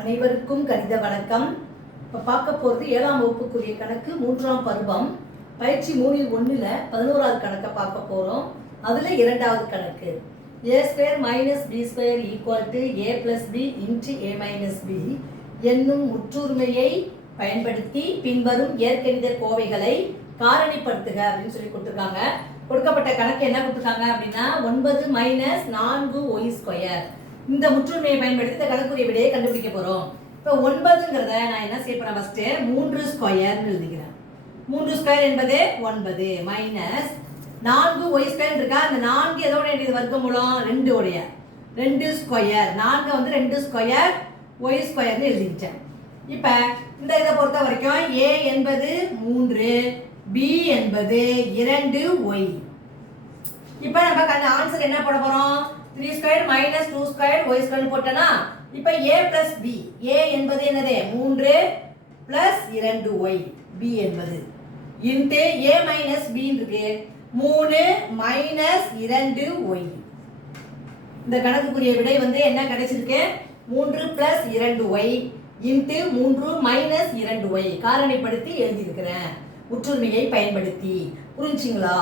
அனைவருக்கும் கணித வணக்கம். இப்போ பார்க்க போகிறது 7ஆம் வகுப்புக்குரிய கணக்கு 3ஆம் பருவம் பயிற்சி 3-1 11வது கணக்கை பார்க்க போகிறோம். அதில் 2வது கணக்கு a² - b² = a + b × a - b என்னும் முற்றுரிமையை பயன்படுத்தி பின்வரும் இயற்கணித கோவைகளை காரணிப்படுத்துக அப்படின்னு சொல்லி கொடுத்துருக்காங்க. கொடுக்கப்பட்ட கணக்கு என்ன கொடுத்துருக்காங்க அப்படின்னா 9 - 4y². இந்த முற்றுமையை பயன்படுத்தி இந்த கணக்குரிய விடையை கண்டுபிடிக்க போறோம். இப்போ 9ங்கிறத நான் என்ன செய்ய போறேன், ஃபர்ஸ்ட் 3² எழுதிக்கிறேன். 3² என்பது 9 மைனஸ் 4y² இருக்கா, அந்த 4 எதோட எழுதியது வர்க்கமூலம் 2 உடைய 2² 4 வந்து 2² y² எழுதிட்டேன். இப்போ இந்த இதை பொறுத்த வரைக்கும் a என்பது 3, b என்பது 2y. இப்போ நம்ம ஆன்சர் என்ன போட போறோம், 3² - 2² y² போட்டனா இப்போ a + b. a என்பது என்னது 3 + 2y, b என்பது இன்டு a - b இருக்கு 3 - 2y. இந்த கணக்குக்குரிய விடை வந்து என்ன கிடைச்சிருக்கு, 3 + 2y இன்டு 3 - 2y காரணிப்படுத்தி எழுதி இருக்கிறேன் முற்றுரிமையை பயன்படுத்தி. புரிஞ்சுங்களா?